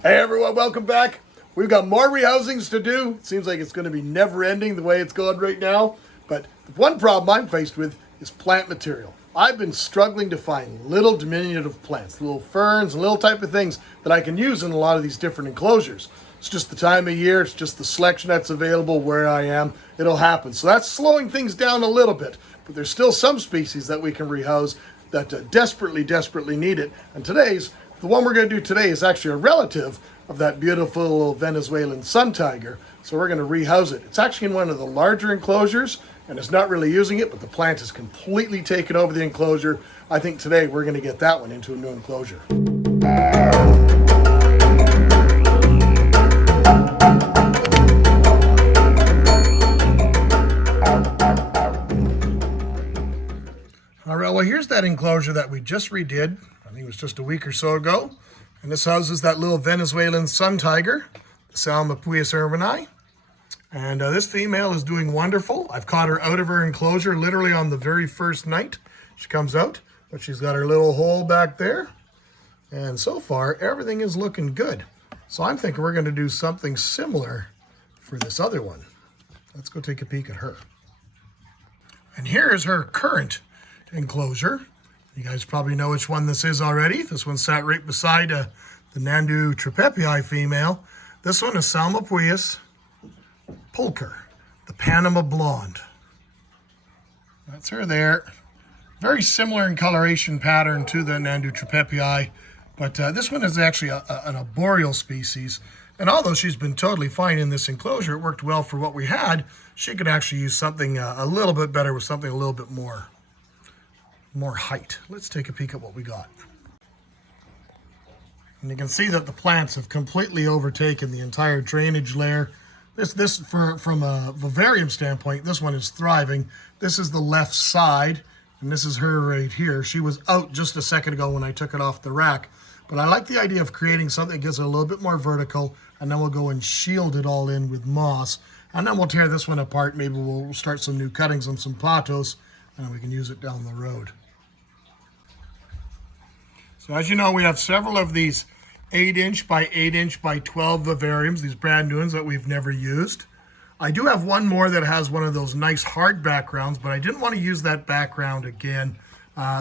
Hey everyone, welcome back. We've got more rehousings to do. It seems like it's going to be never ending the way it's going right now. But the one problem I'm faced with is plant material. I've been struggling to find little diminutive plants, little ferns and little type of things that I can use in a lot of these different enclosures. It's just the time of year, it's just the selection that's available where I am. It'll happen. So that's slowing things down a little bit. But there's still some species that we can rehouse that desperately need it. And the one we're going to do today is actually a relative of that beautiful Venezuelan sun tiger. So we're going to rehouse it. It's actually in one of the larger enclosures and it's not really using it, but the plant has completely taken over the enclosure. I think today we're going to get that one into a new enclosure. All right, well, here's that enclosure that we just redid. I think it was just a week or so ago. And this houses that little Venezuelan sun tiger, the Psalmopoeus urbani. And this female is doing wonderful. I've caught her out of her enclosure literally on the very first night. She comes out, but she's got her little hole back there. And so far, everything is looking good. So I'm thinking we're going to do something similar for this other one. Let's go take a peek at her. And here's her current enclosure. You guys probably know which one this is already. This one sat right beside the Nandu Tripepii female. This one is Psalmopoeus pulcher, the Panama Blonde. That's her there. Very similar in coloration pattern to the Nandu Tripepii, but this one is actually an arboreal species. And although she's been totally fine in this enclosure, it worked well for what we had. She could actually use something a little bit better with something a little bit more height. Let's take a peek at what we got. And you can see that the plants have completely overtaken the entire drainage layer. From a vivarium standpoint, this one is thriving. This is the left side, and this is her right here. She was out just a second ago when I took it off the rack. But I like the idea of creating something that gives it a little bit more vertical, and then we'll go and shield it all in with moss. And then we'll tear this one apart. Maybe we'll start some new cuttings on some pothos, and we can use it down the road. So as you know, we have several of these 8-inch by 8-inch by 12 vivariums, these brand new ones that we've never used. I do have one more that has one of those nice hard backgrounds, but I didn't want to use that background again.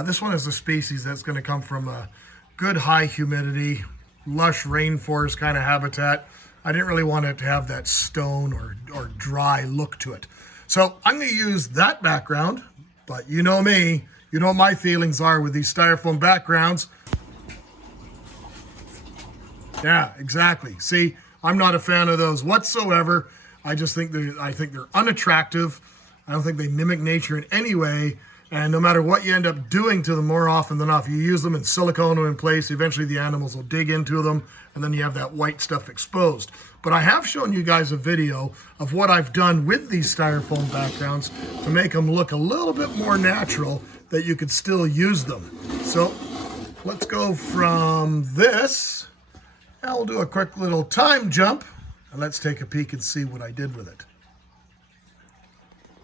This one is a species that's going to come from a good high humidity, lush rainforest kind of habitat. I didn't really want it to have that stone or dry look to it. So I'm going to use that background, but you know me, you know what my feelings are with these styrofoam backgrounds. Yeah, exactly. See, I'm not a fan of those whatsoever. I just think they're unattractive. I don't think they mimic nature in any way. And no matter what you end up doing to them, more often than not, if you use them in silicone or in place, eventually the animals will dig into them, and then you have that white stuff exposed. But I have shown you guys a video of what I've done with these styrofoam backgrounds to make them look a little bit more natural, that you could still use them. So let's go from this. Now we'll do a quick little time jump, and let's take a peek and see what I did with it.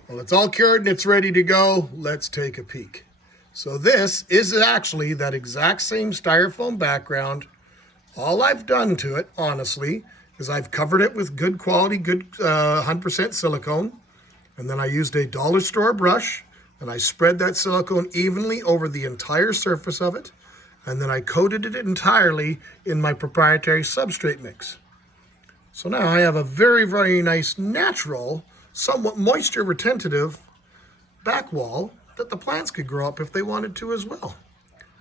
Well, it's all cured and it's ready to go. Let's take a peek. So this is actually that exact same styrofoam background. All I've done to it, honestly, is I've covered it with good quality, 100% silicone. And then I used a dollar store brush, and I spread that silicone evenly over the entire surface of it. And then I coated it entirely in my proprietary substrate mix. So now I have a very nice, natural, somewhat moisture retentive back wall that the plants could grow up if they wanted to as well.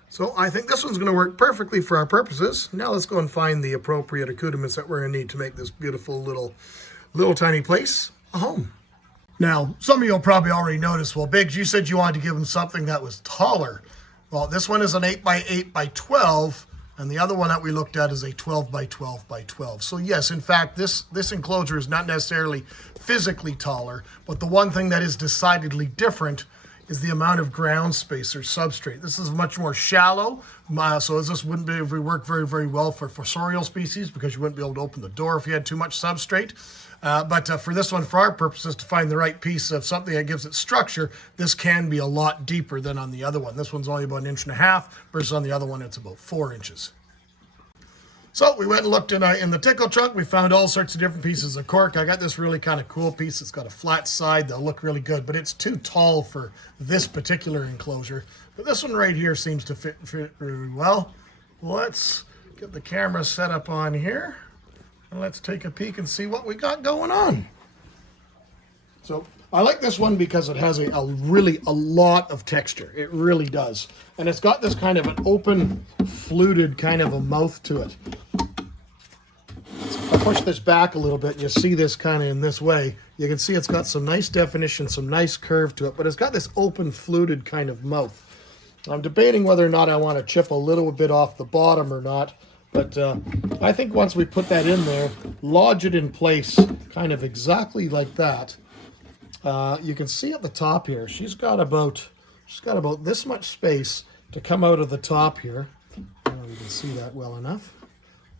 So I think this one's going to work perfectly for our purposes. Now let's go and find the appropriate accoutrements that we're going to need to make this beautiful little tiny place a home. Now, some of you will probably already notice, well, Biggs, you said you wanted to give them something that was taller. Well, this one is an 8 by 8 by 12, and the other one that we looked at is a 12 by 12 by 12. So yes, in fact, this enclosure is not necessarily physically taller, but the one thing that is decidedly different is the amount of ground space or substrate. This is much more shallow, so this wouldn't work very well for fossorial species because you wouldn't be able to open the door if you had too much substrate. But for this one, for our purposes, to find the right piece of something that gives it structure, this can be a lot deeper than on the other one. This one's only about 1.5 inches versus on the other one, it's about 4 inches. So we went and looked in the tickle trunk. We found all sorts of different pieces of cork. I got this really kind of cool piece. It's got a flat side. They'll look really good, but it's too tall for this particular enclosure. But this one right here seems to fit really well. Let's get the camera set up on here, and let's take a peek and see what we got going on. So I like this one because it has a lot of texture. It really does. And it's got this kind of an open, fluted kind of a mouth to it. If I push this back a little bit, and you see this kind of in this way, you can see it's got some nice definition, some nice curve to it, but it's got this open, fluted kind of mouth. I'm debating whether or not I want to chip a little bit off the bottom or not, but I think once we put that in there, lodge it in place kind of exactly like that. You can see at the top here, she's got about this much space to come out of the top here. I don't know if you can see that well enough.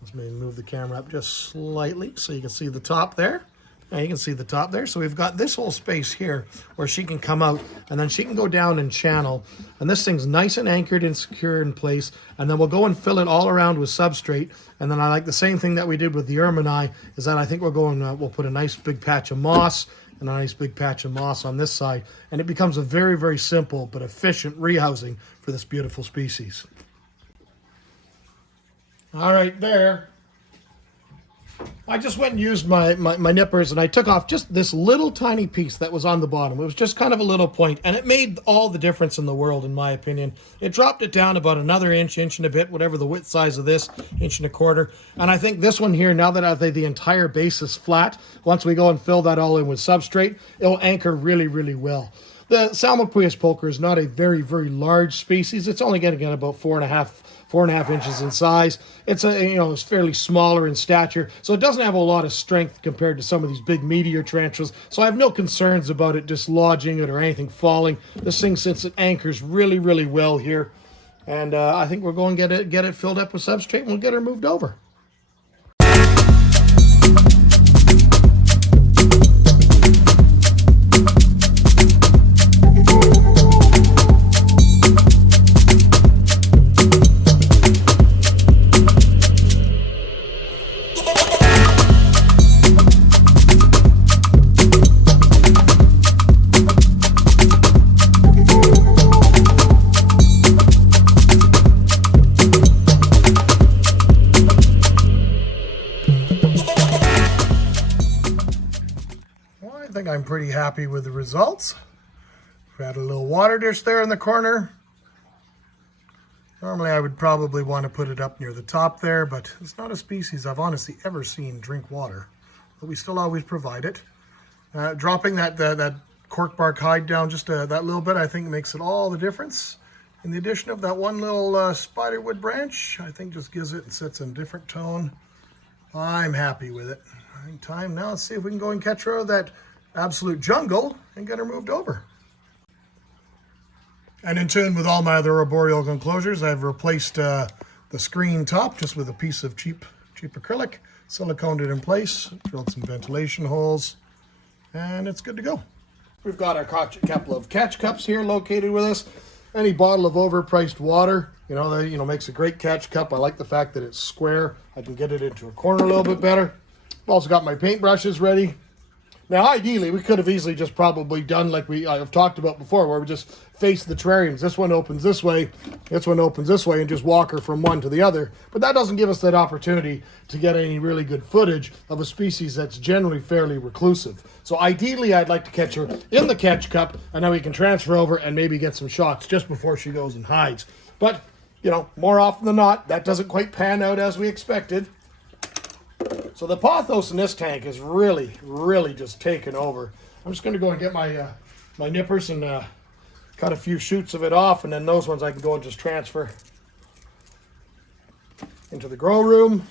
Let's maybe move the camera up just slightly so you can see the top there. Now you can see the top there. So we've got this whole space here where she can come out, and then she can go down and channel. And this thing's nice and anchored and secure in place. And then we'll go and fill it all around with substrate. And then I like the same thing that we did with the ermini, is that I think we'll put a nice big patch of moss and a nice big patch of moss on this side. And it becomes a very, very simple but efficient rehousing for this beautiful species. All right, there. I just went and used my nippers, and I took off just this little tiny piece that was on the bottom. It was just kind of a little point, and it made all the difference in the world, in my opinion. It dropped it down about another inch and a bit, whatever the width size of this, 1.25 inches. And I think this one here, now that the entire base is flat, once we go and fill that all in with substrate, it'll anchor really, really well. The Psalmopoeus pulcher is not a very, very large species. It's only getting at about 4.5 inches in size. It's it's fairly smaller in stature, so it doesn't have a lot of strength compared to some of these big meteor tarantulas. So I have no concerns about it dislodging it or anything falling. This thing, since it anchors really, really well here, and I think we're going to get it filled up with substrate, and we'll get her moved over. I'm pretty happy with the results. We had a little water dish there in the corner. Normally I would probably want to put it up near the top there, but it's not a species I've honestly ever seen drink water, but we still always provide it. Dropping that cork bark hide down just that little bit, I think makes it all the difference. And the addition of that one little spiderwood branch, I think just gives it and sets in a different tone. I'm happy with it. I think time now, let's see if we can go and catch her out of that absolute jungle and get her moved over. And in tune with all my other arboreal enclosures, I've replaced the screen top just with a piece of cheap acrylic, siliconed it in place, drilled some ventilation holes, and it's good to go. We've got our couple of catch cups here located with us. Any bottle of overpriced water, makes a great catch cup. I like the fact that it's square. I can get it into a corner a little bit better. I've also got my paintbrushes ready. Now, ideally, we could have easily just probably done like I've talked about before, where we just face the terrariums. This one opens this way, this one opens this way, and just walk her from one to the other. But that doesn't give us that opportunity to get any really good footage of a species that's generally fairly reclusive. So ideally, I'd like to catch her in the catch cup, and then we can transfer over and maybe get some shots just before she goes and hides. But, more often than not, that doesn't quite pan out as we expected. So the pothos in this tank is really, really just taken over. I'm just going to go and get my my nippers and cut a few shoots of it off, and then those ones I can go and just transfer into the grow room.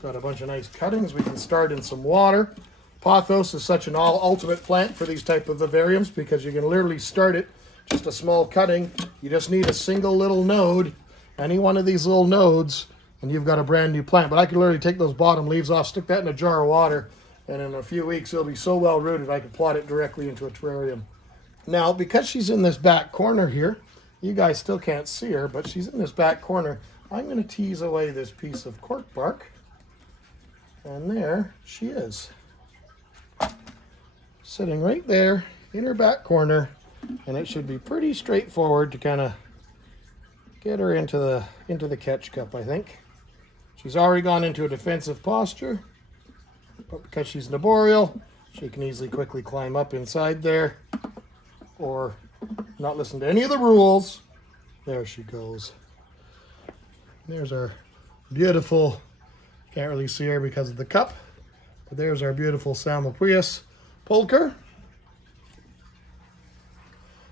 Got a bunch of nice cuttings. We can start in some water. Pothos is such an ultimate plant for these type of vivariums because you can literally start it just a small cutting. You just need a single little node, any one of these little nodes, and you've got a brand new plant. But I can literally take those bottom leaves off, stick that in a jar of water, and in a few weeks it'll be so well rooted I can plot it directly into a terrarium. Now, because she's in this back corner here, you guys still can't see her, but she's in this back corner. I'm going to tease away this piece of cork bark. And there she is. Sitting right there in her back corner. And it should be pretty straightforward to kind of get her into the catch cup, I think. She's already gone into a defensive posture. But because she's an arboreal, she can easily quickly climb up inside there. Or not listen to any of the rules. There she goes. There's our beautiful, can't really see her because of the cup, but there's our beautiful Psalmopoeus pulcher.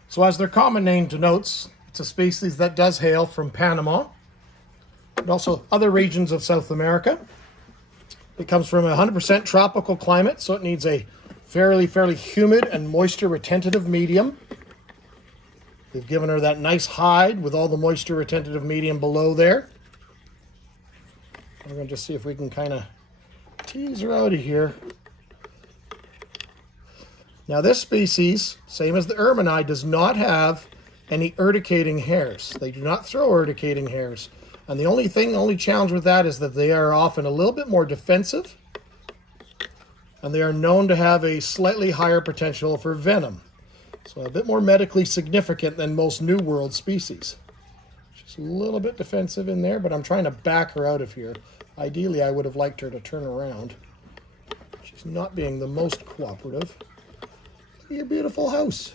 So as their common name denotes, it's a species that does hail from Panama, but also other regions of South America. It comes from a 100% tropical climate, so it needs a fairly humid and moisture retentive medium. They've given her that nice hide with all the moisture retentive medium below there. We're going to just see if we can kind of tease her out of here. Now this species, same as the ermini, does not have any urticating hairs. They do not throw urticating hairs. And the only challenge with that is that they are often a little bit more defensive. And they are known to have a slightly higher potential for venom. So a bit more medically significant than most New World species. She's a little bit defensive in there, but I'm trying to back her out of here. Ideally, I would have liked her to turn around. She's not being the most cooperative. Look at your beautiful house.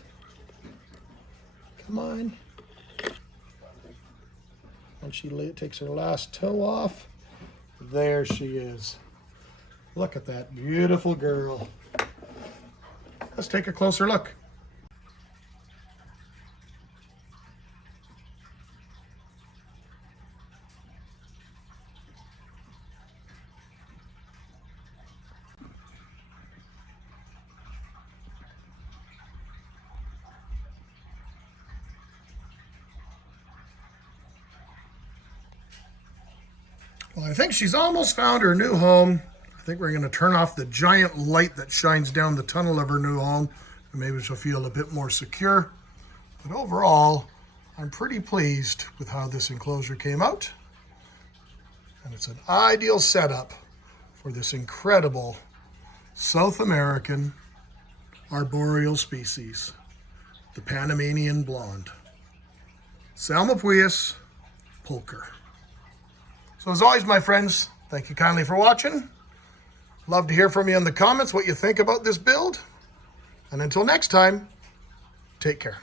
Come on. And she takes her last toe off. There she is. Look at that beautiful girl. Let's take a closer look. Well, I think she's almost found her new home. I think we're going to turn off the giant light that shines down the tunnel of her new home, and maybe she'll feel a bit more secure. But overall, I'm pretty pleased with how this enclosure came out. And it's an ideal setup for this incredible South American arboreal species, the Panamanian Blonde, Psalmopoeus pulcher. So as always, my friends, thank you kindly for watching. Love to hear from you in the comments what you think about this build. And until next time, take care.